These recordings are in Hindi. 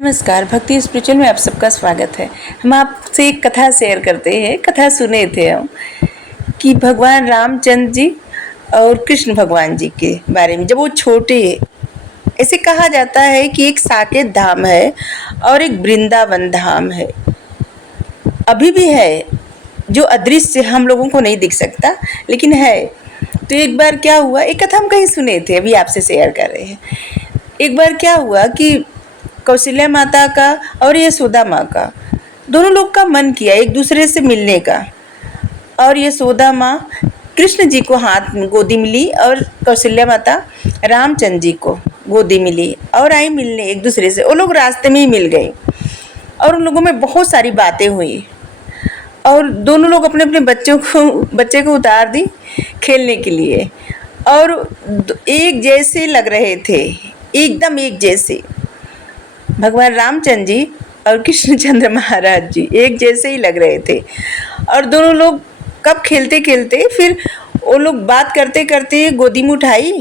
नमस्कार, भक्ति स्पिरिचुअल में आप सबका स्वागत है। हम आपसे एक कथा शेयर करते हैं। कथा सुने थे हम कि भगवान रामचंद्र जी और कृष्ण भगवान जी के बारे में। जब वो छोटे, ऐसे कहा जाता है कि एक साकेत धाम है और एक वृंदावन धाम है, अभी भी है, जो अदृश्य हम लोगों को नहीं दिख सकता, लेकिन है। तो एक बार क्या हुआ, एक कथा हम कहीं सुने थे, अभी आपसे शेयर कर रहे हैं। एक बार क्या हुआ कि कौशल्या माता का और यशोदा माँ का, दोनों लोग का मन किया एक दूसरे से मिलने का। और यशोदा माँ कृष्ण जी को हाथ में गोदी मिली और कौशल्या माता रामचंद्र जी को गोदी मिली और आई मिलने एक दूसरे से। वो लोग रास्ते में ही मिल गए और उन लोगों में बहुत सारी बातें हुई और दोनों लोग अपने अपने बच्चे को उतार दी खेलने के लिए और एक जैसे लग रहे थे, एकदम एक जैसे। भगवान रामचंद्र जी और कृष्णचंद्र महाराज जी एक जैसे ही लग रहे थे। और दोनों लोग कब खेलते खेलते फिर वो लोग बात करते करते गोदी में उठाई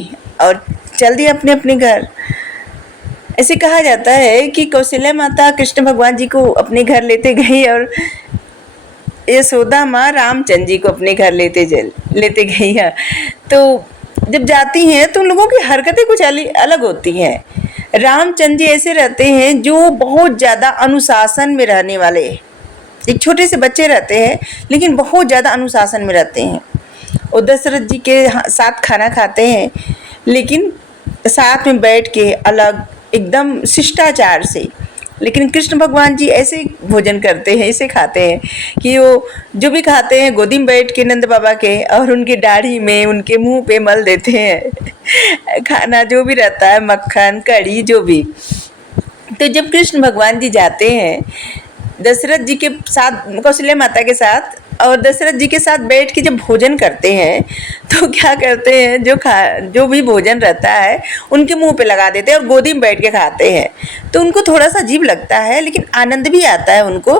और चल दिए अपने अपने घर। ऐसे कहा जाता है कि कौशल्या माता कृष्ण भगवान जी को अपने घर लेते गई और यशोदा माँ रामचंद्र जी को अपने घर लेते गई है। तो जब जाती हैं तो उन लोगों की हरकतें कुछ अलग होती हैं। रामचंद्र जी ऐसे रहते हैं जो बहुत ज़्यादा अनुशासन में रहने वाले, एक छोटे से बच्चे रहते हैं लेकिन बहुत ज़्यादा अनुशासन में रहते हैं। और दशरथ जी के साथ खाना खाते हैं, लेकिन साथ में बैठ के अलग एकदम शिष्टाचार से। लेकिन कृष्ण भगवान जी ऐसे भोजन करते हैं, ऐसे खाते हैं कि वो जो भी खाते हैं गोदी में बैठ के नंद बाबा के और उनकी दाढ़ी में, उनके मुंह पे मल देते हैं खाना जो भी रहता है, मक्खन कड़ी जो भी। तो जब कृष्ण भगवान जी जाते हैं दशरथ जी के साथ, कौशल्या माता के साथ और दशरथ जी के साथ बैठ के जब भोजन करते हैं तो क्या करते हैं, जो भी भोजन रहता है उनके मुंह पे लगा देते हैं और गोदी में बैठ के खाते हैं। तो उनको थोड़ा सा अजीब लगता है, लेकिन आनंद भी आता है उनको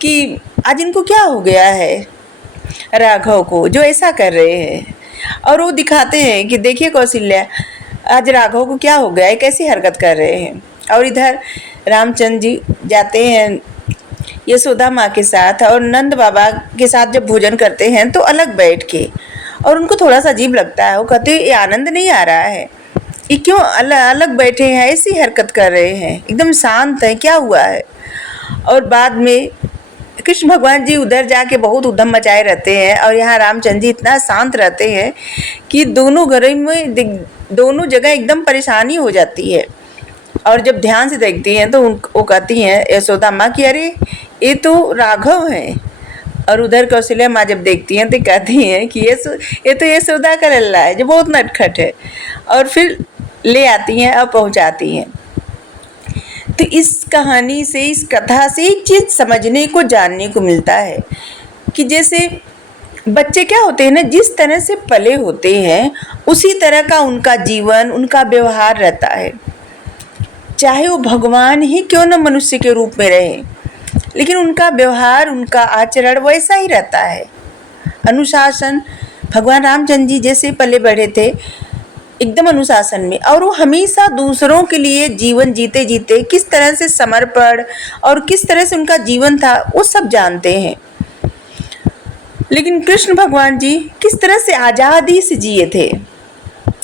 कि आज इनको क्या हो गया है राघव को, जो ऐसा कर रहे हैं। और वो दिखाते हैं कि देखिए कौशल्या, आज राघव को क्या हो गया है, कैसी हरकत कर रहे हैं। और इधर रामचंद्र जी जाते हैं यशोदा माँ के साथ और नंद बाबा के साथ जब भोजन करते हैं तो अलग बैठ के, और उनको थोड़ा सा अजीब लगता है। वो कहते हैं ये आनंद नहीं आ रहा है, ये क्यों अलग बैठे हैं, ऐसी हरकत कर रहे हैं, एकदम शांत है, क्या हुआ है। और बाद में कृष्ण भगवान जी उधर जाके बहुत उधम मचाए रहते हैं और यहाँ रामचंद्र जी इतना शांत रहते हैं कि दोनों घरों में दोनों जगह एकदम परेशानी हो जाती है। और जब ध्यान से देखती हैं तो वो कहती हैं यशोदा माँ कि अरे ये तो राघव हैं। और उधर कौशल्या माँ जब देखती हैं तो कहती हैं कि ये तो यशोदा का लल्ला है जो बहुत नटखट है। और फिर ले आती हैं और पहुँचाती हैं। तो इस कहानी से, इस कथा से एक चीज़ समझने को, जानने को मिलता है कि जैसे बच्चे क्या होते हैं ना, जिस तरह से पले होते हैं उसी तरह का उनका जीवन, उनका व्यवहार रहता है। चाहे वो भगवान ही क्यों न मनुष्य के रूप में रहे, लेकिन उनका व्यवहार, उनका आचरण वैसा ही रहता है। अनुशासन, भगवान रामचंद्र जी जैसे पले बढ़े थे एकदम अनुशासन में, और वो हमेशा दूसरों के लिए जीवन जीते जीते किस तरह से समर्पण और किस तरह से उनका जीवन था वो सब जानते हैं। लेकिन कृष्ण भगवान जी किस तरह से आज़ादी से जिए थे,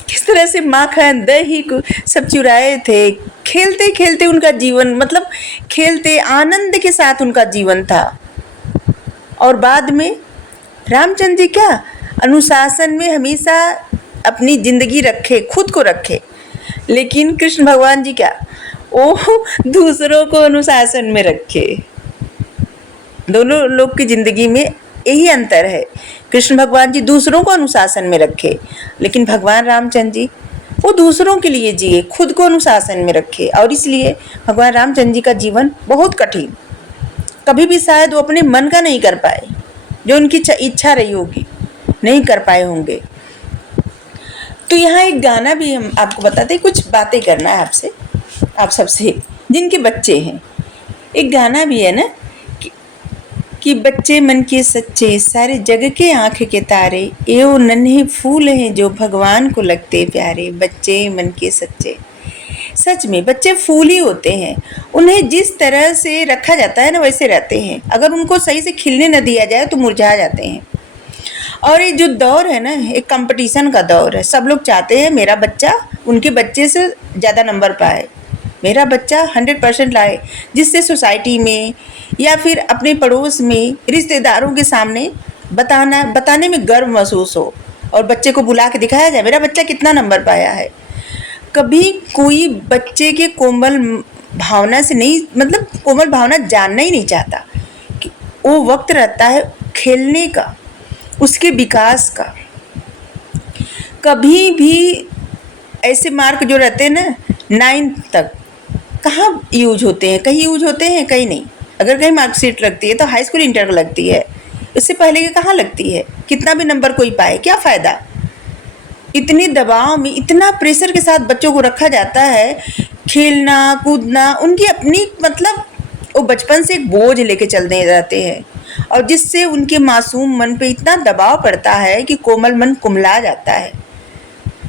किस तरह से माखन दही को सब चुराए थे, खेलते खेलते उनका जीवन, मतलब खेलते आनंद के साथ उनका जीवन था। और बाद में रामचंद्र जी क्या अनुशासन में हमेशा अपनी जिंदगी रखे, खुद को रखे। लेकिन कृष्ण भगवान जी क्या, वो दूसरों को अनुशासन में रखे। दोनों लोग की जिंदगी में यही अंतर है। कृष्ण भगवान जी दूसरों को अनुशासन में रखे, लेकिन भगवान रामचंद्र जी वो दूसरों के लिए जिए, खुद को अनुशासन में रखे। और इसलिए भगवान रामचंद्र जी का जीवन बहुत कठिन, कभी भी शायद वो अपने मन का नहीं कर पाए, जो उनकी इच्छा रही होगी नहीं कर पाए होंगे। तो यहाँ एक गाना भी हम आपको बताते, कुछ बातें करना है आपसे, आप सबसे जिनके बच्चे हैं। एक गाना भी है ना कि बच्चे मन के सच्चे, सारे जग के आँख के तारे, ये वो नन्हे फूल हैं जो भगवान को लगते प्यारे। बच्चे मन के सच्चे, सच में बच्चे फूल ही होते हैं। उन्हें जिस तरह से रखा जाता है ना वैसे रहते हैं। अगर उनको सही से खिलने न दिया जाए तो मुरझा जाते हैं। और ये जो दौर है ना, एक कंपटीशन का दौर है। सब लोग चाहते हैं मेरा बच्चा उनके बच्चे से ज़्यादा नंबर पाए, मेरा बच्चा 100% लाए, जिससे सोसाइटी में या फिर अपने पड़ोस में रिश्तेदारों के सामने बताने में गर्व महसूस हो और बच्चे को बुला के दिखाया जाए मेरा बच्चा कितना नंबर पाया है। कभी कोई बच्चे के कोमल भावना से नहीं, मतलब कोमल भावना जानना ही नहीं चाहता कि वो वक्त रहता है खेलने का, उसके विकास का। कभी भी ऐसे मार्क जो रहते हैं ना 9th तक कहाँ यूज होते हैं, कहीं यूज होते हैं कहीं नहीं। अगर कहीं मार्कशीट लगती है तो हाई स्कूल इंटर लगती है, इससे पहले के कहाँ लगती है। कितना भी नंबर कोई पाए क्या फ़ायदा। इतने दबाव में, इतना प्रेशर के साथ बच्चों को रखा जाता है। खेलना कूदना उनकी अपनी, मतलब वो बचपन से एक बोझ लेके चलते रहते हैं और जिससे उनके मासूम मन पे इतना दबाव पड़ता है कि कोमल मन कुम्हला जाता है।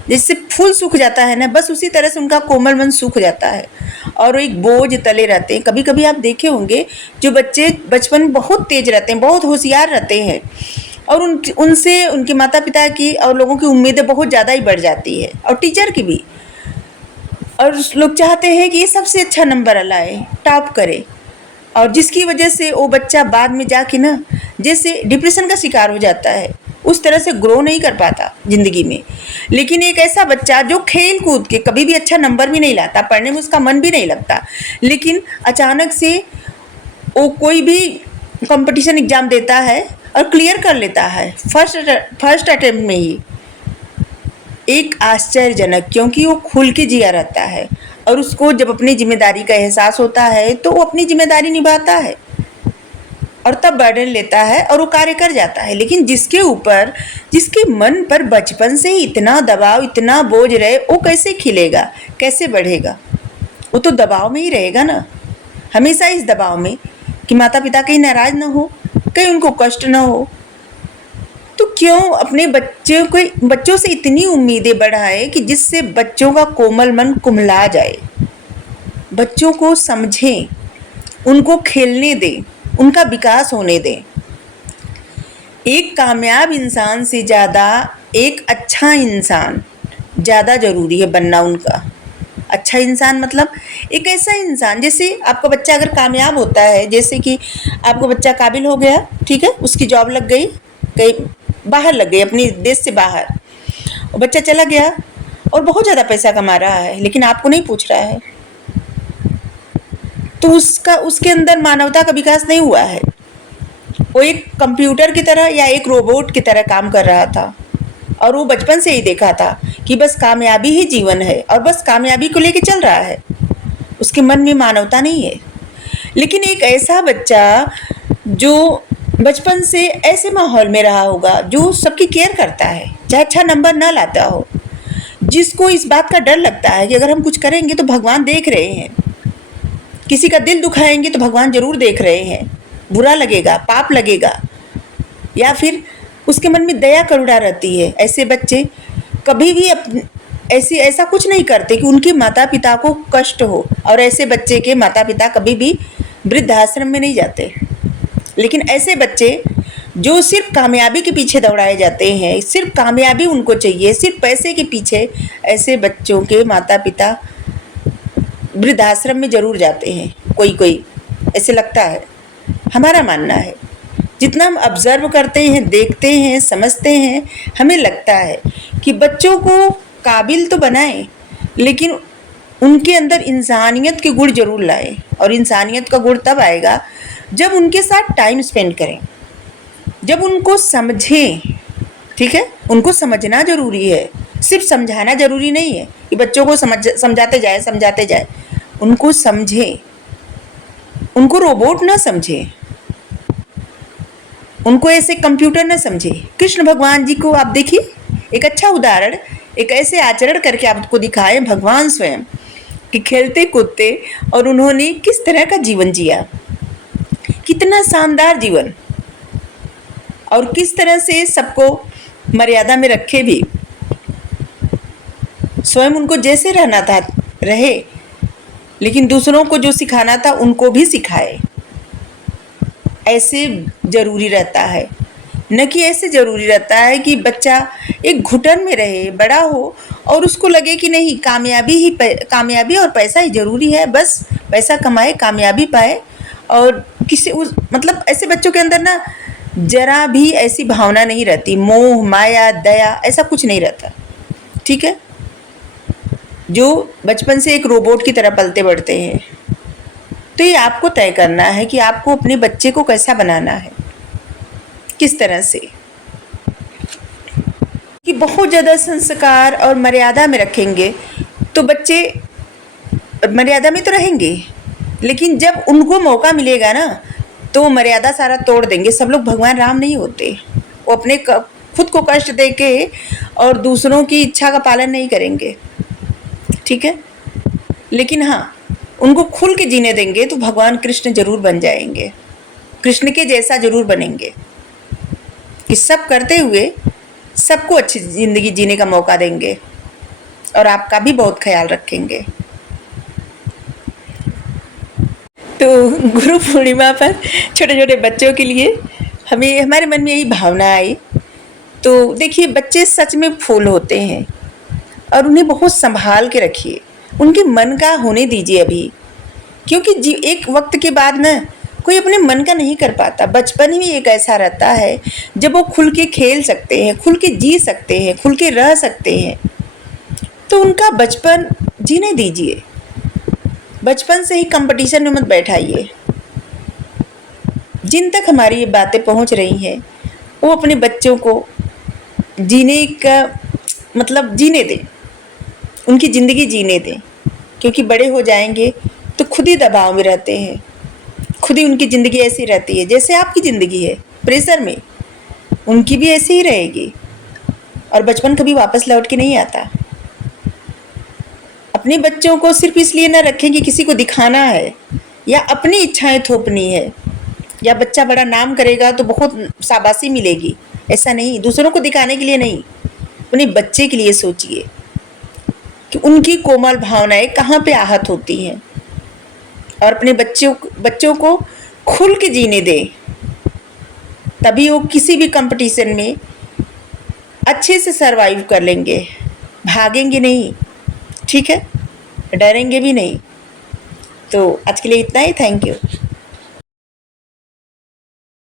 जिससे फूल सूख जाता है ना, बस उसी तरह से उनका कोमल मन सूख जाता है और एक बोझ तले रहते हैं। कभी कभी आप देखे होंगे जो बच्चे बचपन में बहुत तेज रहते हैं, बहुत होशियार रहते हैं और उनसे उनके माता पिता की और लोगों की उम्मीदें बहुत ज़्यादा ही बढ़ जाती है और टीचर की भी। और लोग चाहते हैं कि ये सबसे अच्छा नंबर लाए, टॉप करे, और जिसकी वजह से वो बच्चा बाद में जाके ना जैसे डिप्रेशन का शिकार हो जाता है, उस तरह से ग्रो नहीं कर पाता ज़िंदगी में। लेकिन एक ऐसा बच्चा जो खेल कूद के कभी भी अच्छा नंबर भी नहीं लाता, पढ़ने में उसका मन भी नहीं लगता, लेकिन अचानक से वो कोई भी कंपटीशन एग्ज़ाम देता है और क्लियर कर लेता है फर्स्ट अटेम्प्ट में ही, एक आश्चर्यजनक, क्योंकि वो खुल के जिया रहता है और उसको जब अपनी जिम्मेदारी का एहसास होता है तो वो अपनी जिम्मेदारी निभाता है और तब बर्डन लेता है और वो कार्य कर जाता है। लेकिन जिसके मन पर बचपन से ही इतना दबाव, इतना बोझ रहे, वो कैसे खिलेगा, कैसे बढ़ेगा। वो तो दबाव में ही रहेगा ना, हमेशा इस दबाव में कि माता पिता कहीं नाराज ना हो, कहीं उनको कष्ट ना हो। तो क्यों अपने बच्चों से इतनी उम्मीदें बढ़ाए कि जिससे बच्चों का कोमल मन कुम्हला जाए। बच्चों को समझें, उनको खेलने दें, उनका विकास होने दें। एक कामयाब इंसान से ज़्यादा एक अच्छा इंसान ज़्यादा ज़रूरी है बनना उनका। अच्छा इंसान मतलब एक ऐसा इंसान, जैसे आपका बच्चा अगर कामयाब होता है, जैसे कि आपका बच्चा काबिल हो गया, ठीक है, उसकी जॉब लग गई, कहीं बाहर लग गई, अपने देश से बाहर, और बच्चा चला गया और बहुत ज़्यादा पैसा कमा रहा है, लेकिन आपको नहीं पूछ रहा है, तो उसके अंदर मानवता का विकास नहीं हुआ है। वो एक कंप्यूटर की तरह या एक रोबोट की तरह काम कर रहा था और वो बचपन से ही देखा था कि बस कामयाबी ही जीवन है और बस कामयाबी को लेके चल रहा है, उसके मन में मानवता नहीं है। लेकिन एक ऐसा बच्चा जो बचपन से ऐसे माहौल में रहा होगा, जो सबकी केयर करता है, चाहे अच्छा नंबर ना लाता हो, जिसको इस बात का डर लगता है कि अगर हम कुछ करेंगे तो भगवान देख रहे हैं, किसी का दिल दुखाएंगे तो भगवान जरूर देख रहे हैं, बुरा लगेगा, पाप लगेगा, या फिर उसके मन में दया करुणा रहती है। ऐसे बच्चे कभी भी ऐसा कुछ नहीं करते कि उनके माता पिता को कष्ट हो, और ऐसे बच्चे के माता पिता कभी भी वृद्धाश्रम में नहीं जाते। लेकिन ऐसे बच्चे जो सिर्फ कामयाबी के पीछे दौड़ाए जाते हैं, सिर्फ कामयाबी उनको चाहिए, सिर्फ पैसे के पीछे, ऐसे बच्चों के माता पिता वृद्धाश्रम में ज़रूर जाते हैं। कोई ऐसे लगता है, हमारा मानना है। जितना हम ऑब्ज़र्व करते हैं, देखते हैं, समझते हैं, हमें लगता है कि बच्चों को काबिल तो बनाएं, लेकिन उनके अंदर इंसानियत के गुण जरूर लाएं। और इंसानियत का गुण तब आएगा जब उनके साथ टाइम स्पेंड करें, जब उनको समझें। ठीक है, उनको समझना ज़रूरी है, सिर्फ समझाना ज़रूरी नहीं है कि बच्चों को समझाते जाए। उनको समझें, उनको रोबोट ना समझें, उनको ऐसे कंप्यूटर ना समझे। कृष्ण भगवान जी को आप देखिए, एक अच्छा उदाहरण, एक ऐसे आचरण करके आपको दिखाए भगवान स्वयं कि खेलते कूदते और उन्होंने किस तरह का जीवन जिया, कितना शानदार जीवन, और किस तरह से सबको मर्यादा में रखे भी। स्वयं उनको जैसे रहना था रहे, लेकिन दूसरों को जो सिखाना था उनको भी सिखाए। ऐसे ज़रूरी रहता है, न कि ऐसे ज़रूरी रहता है कि बच्चा एक घुटन में रहे, बड़ा हो और उसको लगे कि नहीं कामयाबी और पैसा ही ज़रूरी है, बस पैसा कमाए, कामयाबी पाए। और किसी उस मतलब ऐसे बच्चों के अंदर ना ज़रा भी ऐसी भावना नहीं रहती, मोह, माया, दया ऐसा कुछ नहीं रहता, ठीक है? जो बचपन से एक रोबोट की तरह पलते बढ़ते हैं। तो ये आपको तय करना है कि आपको अपने बच्चे को कैसा बनाना है, किस तरह से कि बहुत ज़्यादा संस्कार और मर्यादा में रखेंगे तो बच्चे मर्यादा में तो रहेंगे, लेकिन जब उनको मौका मिलेगा ना तो वो मर्यादा सारा तोड़ देंगे। सब लोग भगवान राम नहीं होते, वो अपने खुद को कष्ट दे के और दूसरों की इच्छा का पालन नहीं करेंगे, ठीक है? लेकिन हाँ, उनको खुल के जीने देंगे तो भगवान कृष्ण जरूर बन जाएंगे, कृष्ण के जैसा जरूर बनेंगे कि सब करते हुए सबको अच्छी ज़िंदगी जीने का मौका देंगे और आपका भी बहुत ख्याल रखेंगे। तो गुरु पूर्णिमा पर छोटे छोटे बच्चों के लिए हमारे मन में यही भावना आई। तो देखिए, बच्चे सच में फूल होते हैं और उन्हें बहुत संभाल के रखिए, उनके मन का होने दीजिए अभी, क्योंकि एक वक्त के बाद ना कोई अपने मन का नहीं कर पाता। बचपन ही एक ऐसा रहता है जब वो खुल के खेल सकते हैं, खुल के जी सकते हैं, खुल के रह सकते हैं, तो उनका बचपन जीने दीजिए। बचपन से ही कंपटीशन में मत बैठाइए। जिन तक हमारी ये बातें पहुंच रही हैं वो अपने बच्चों को जीने का मतलब जीने दें, उनकी ज़िंदगी जीने दें, क्योंकि बड़े हो जाएंगे तो खुद ही दबाव में रहते हैं, खुद ही उनकी ज़िंदगी ऐसी रहती है जैसे आपकी ज़िंदगी है, प्रेशर में, उनकी भी ऐसी ही रहेगी और बचपन कभी वापस लौट के नहीं आता। अपने बच्चों को सिर्फ इसलिए न रखें कि किसी को दिखाना है या अपनी इच्छाएं थोपनी है या बच्चा बड़ा नाम करेगा तो बहुत शाबाशी मिलेगी, ऐसा नहीं। दूसरों को दिखाने के लिए नहीं, अपने बच्चे के लिए सोचिए कि उनकी कोमल भावनाएं कहाँ पे आहत होती हैं और अपने बच्चों को खुल के जीने दें, तभी वो किसी भी कंपटीशन में अच्छे से सरवाइव कर लेंगे, भागेंगे नहीं, ठीक है? डरेंगे भी नहीं। तो आज के लिए इतना ही, थैंक यू।